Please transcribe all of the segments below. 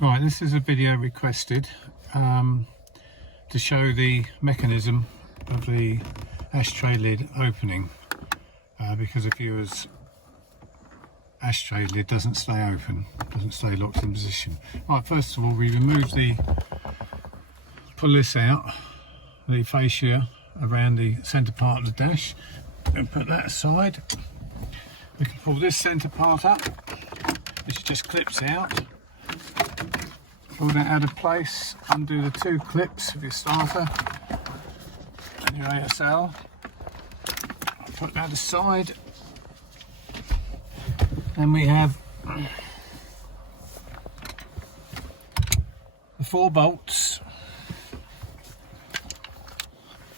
Right, this is a video requested to show the mechanism of the ashtray lid opening because a viewer's ashtray lid doesn't stay open, doesn't stay locked in position. Right, first of all we pull this out, the fascia around the centre part of the dash, and put that aside. We can pull this centre part up, which just clips out. Pull that out of place, undo the two clips of your starter and your ASL. Put that aside. Then we have the 4 bolts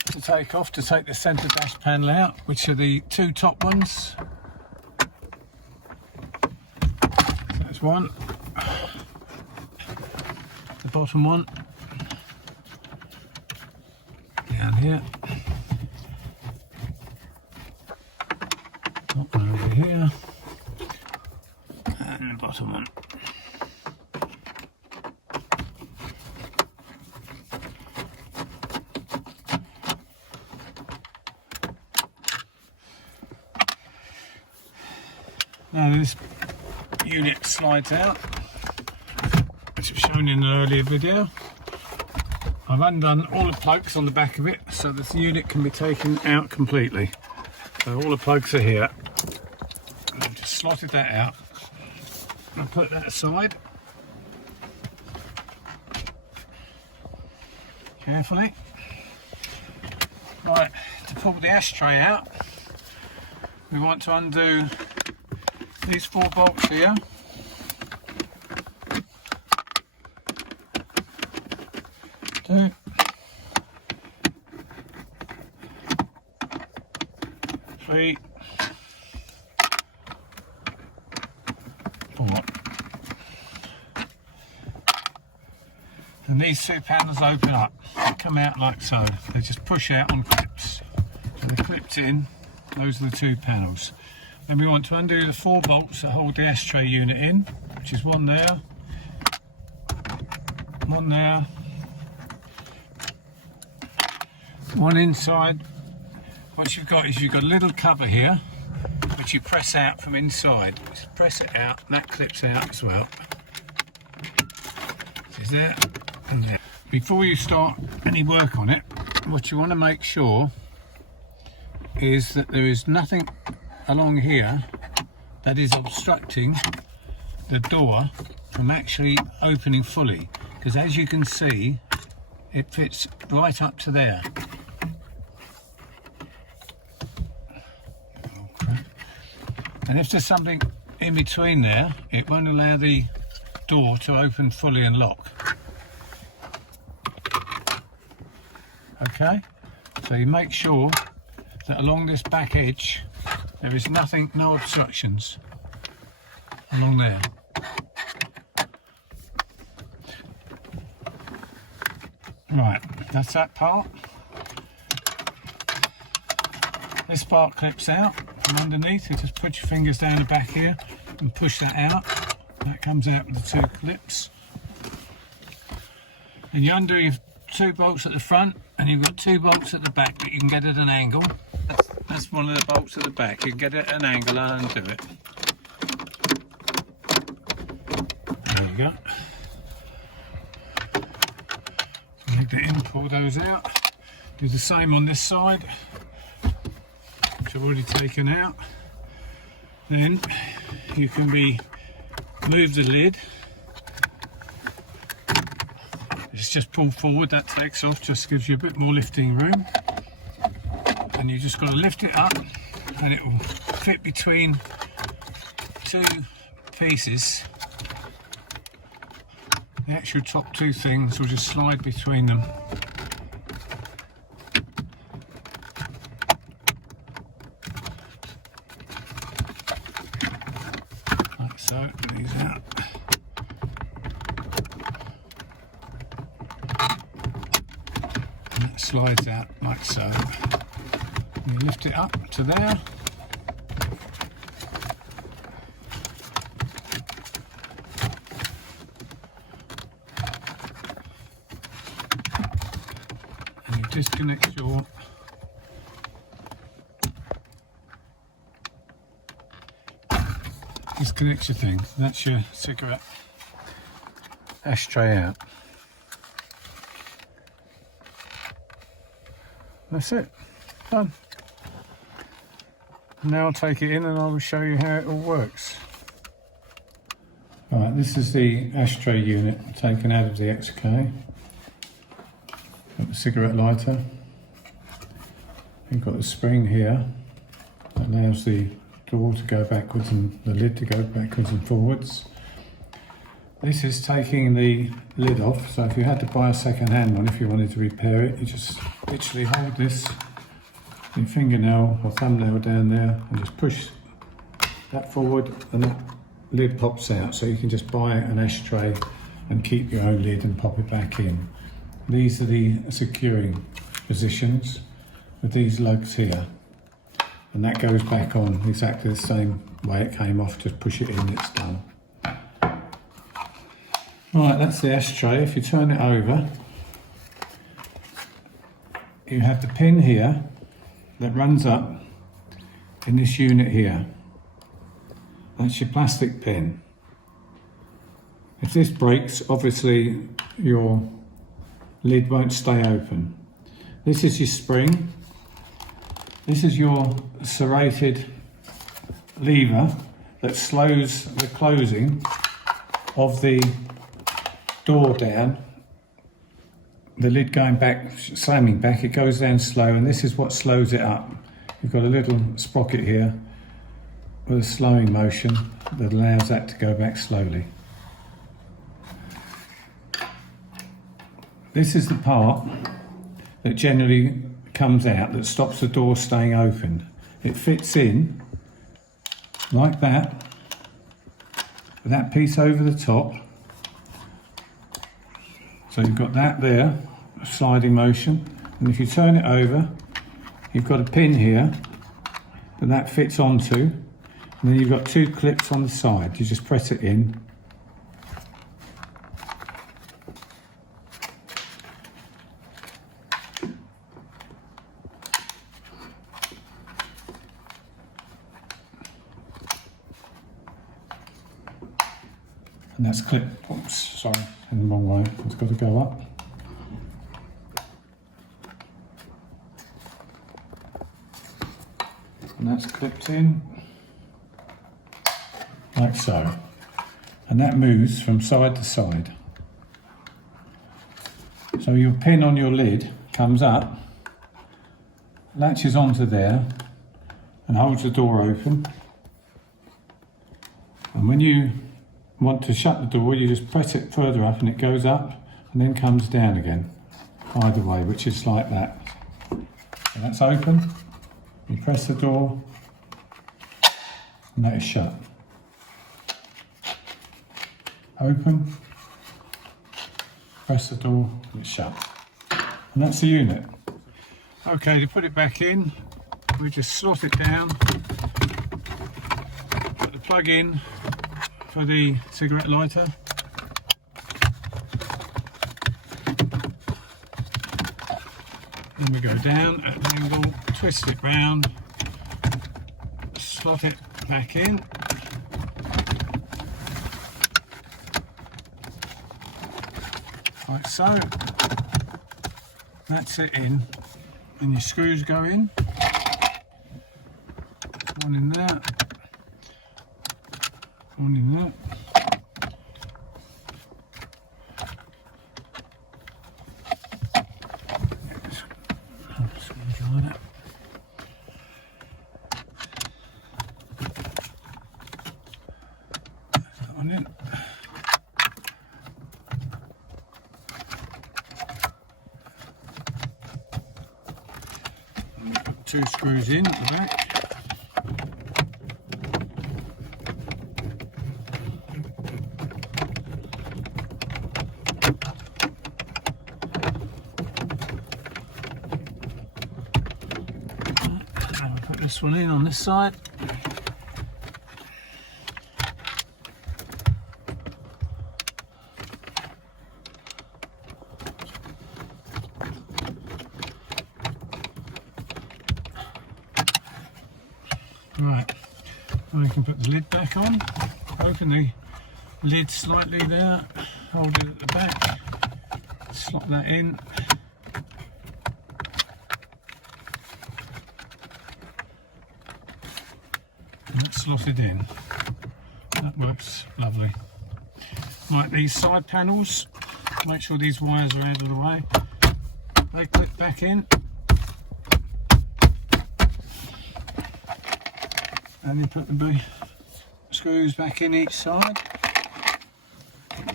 to take off to take the centre dash panel out, which are the 2 top ones. So that's one. The bottom one down here, top one over here, and the bottom one. Now this unit slides out, which was shown in an earlier video. I've undone all the plugs on the back of it so that the unit can be taken out completely. So all the plugs are here. And I've just slotted that out and put that aside carefully. Right, to pull the ashtray out, we want to undo these 4 bolts here. 2, 3, 4, and these 2 panels open up, they come out like so. They just push out on clips, so they're clipped in. Those are the 2 panels. Then we want to undo the 4 bolts that hold the ashtray unit in, which is one there, one there, one inside. What you've got is you've got a little cover here which you press out from inside. Just press it out and that clips out as well. It's there and there. Before you start any work on it, what you want to make sure is that there is nothing along here that is obstructing the door from actually opening fully, because as you can see it fits right up to there. And if there's something in between there, it won't allow the door to open fully and lock. Okay, so you make sure that along this back edge there is nothing, no obstructions along there. Right, that's that part. This part clips out from underneath. You just put your fingers down the back here and push that out. That comes out with the 2 clips. And you undo your 2 bolts at the front, and you've got 2 bolts at the back that you can get at an angle. That's one of the bolts at the back. You can get it at an angle and undo it. There you go. Take it in, pull those out. Do the same on this side, which I've already taken out. Then you can move the lid. It's just pull forward, that takes off, just gives you a bit more lifting room. And you just got to lift it up and it will fit between 2 pieces. The actual top 2 things will just slide between them. Like so, these out. And that slides out like so. You lift it up to there. disconnect your thing. That's your cigarette ashtray out. That's it, done. Now I'll take it in and I will show you how it all works. Right, this is the ashtray unit taken out of the XK. Got the cigarette lighter. You've got the spring here that allows the door to go backwards and the lid to go backwards and forwards. This is taking the lid off, so if you had to buy a second-hand one, if you wanted to repair it, you just literally hold this, your fingernail or thumbnail down there, and just push that forward and that lid pops out. So you can just buy an ashtray and keep your own lid and pop it back in. These are the securing positions with these lugs here. And that goes back on exactly the same way it came off. Just push it in, it's done. Right, that's the ashtray. If you turn it over, you have the pin here that runs up in this unit here. That's your plastic pin. If this breaks, obviously your lid won't stay open. This is your spring. This is your serrated lever that slows the closing of the door down. The lid going back, slamming back, it goes down slow, and this is what slows it up. You've got a little sprocket here with a slowing motion that allows that to go back slowly. This is the part that generally comes out that stops the door staying open. It fits in like that, with that piece over the top. So you've got that there, sliding motion, and if you turn it over, you've got a pin here that fits onto, and then you've got two clips on the side. You just press it in. And that's clipped. Oops, sorry, in the wrong way. It's got to go up. And that's clipped in, like so. And that moves from side to side. So your pin on your lid comes up, latches onto there, and holds the door open. And when you want to shut the door, you just press it further up and it goes up and then comes down again, either way, which is like that. So that's open, you press the door and that is shut. Open, press the door and it's shut. And that's the unit. Okay, to put it back in, we just slot it down, put the plug in for the cigarette lighter. And we go down at an angle, twist it round, slot it back in. Like so. That's it in. And your screws go in. One in there. One in that. Screwdriver. That one in. And we put two screws in at the back. This one in on this side. Right, now you can put the lid back on. Open the lid slightly there, hold it at the back, slot that in. And that's slotted in. That works lovely. Right, these side panels, make sure these wires are out of the way. They clip back in. And you put the screws back in each side.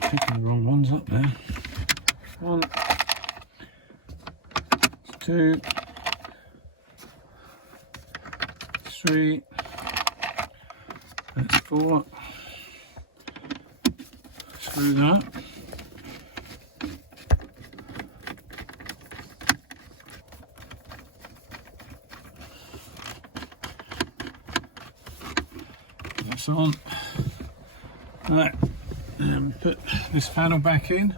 Picking the wrong ones up there. 1, 2, 3, that's 4. Screw that. That's on. Right, and we put this panel back in,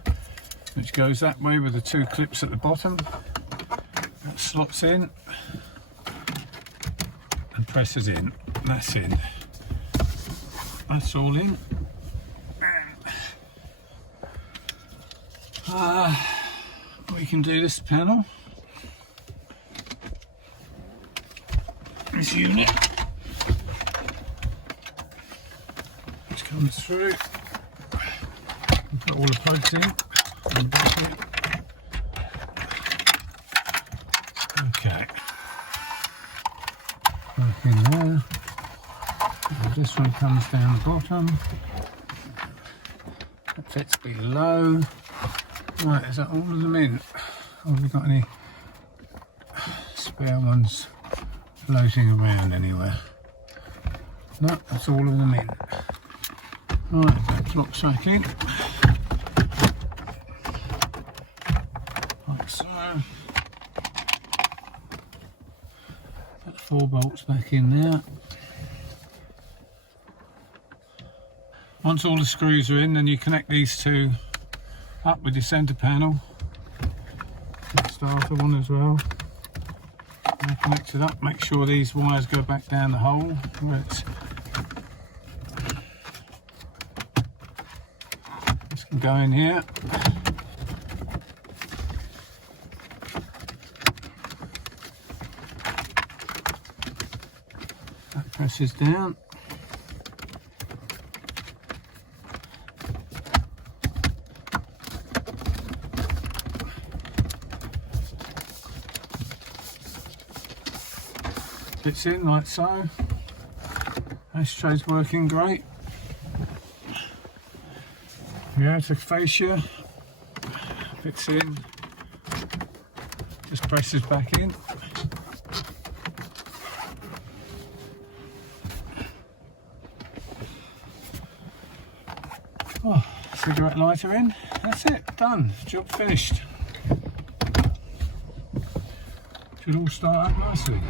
which goes that way with the 2 clips at the bottom. That slots in and presses in. That's in. That's all in. We can do this panel, this unit, which comes through. And put all the plugs in and back in. Okay, back in there. And this one comes down the bottom. That fits below. Right, is that all of them in? Or have we got any spare ones floating around anywhere? No, that's all of them in. Right, that locks back in. Like so. Put 4 bolts back in there. Once all the screws are in, then you connect these 2 up with your centre panel. The starter one as well. And connect it up, make sure these wires go back down the hole where it's. This can go in here. That presses down. Fits in like so. Ashtray's working great. The outer fascia fits in, just presses back in. Oh, cigarette lighter in. That's it, done. Job finished. Should all start up nicely.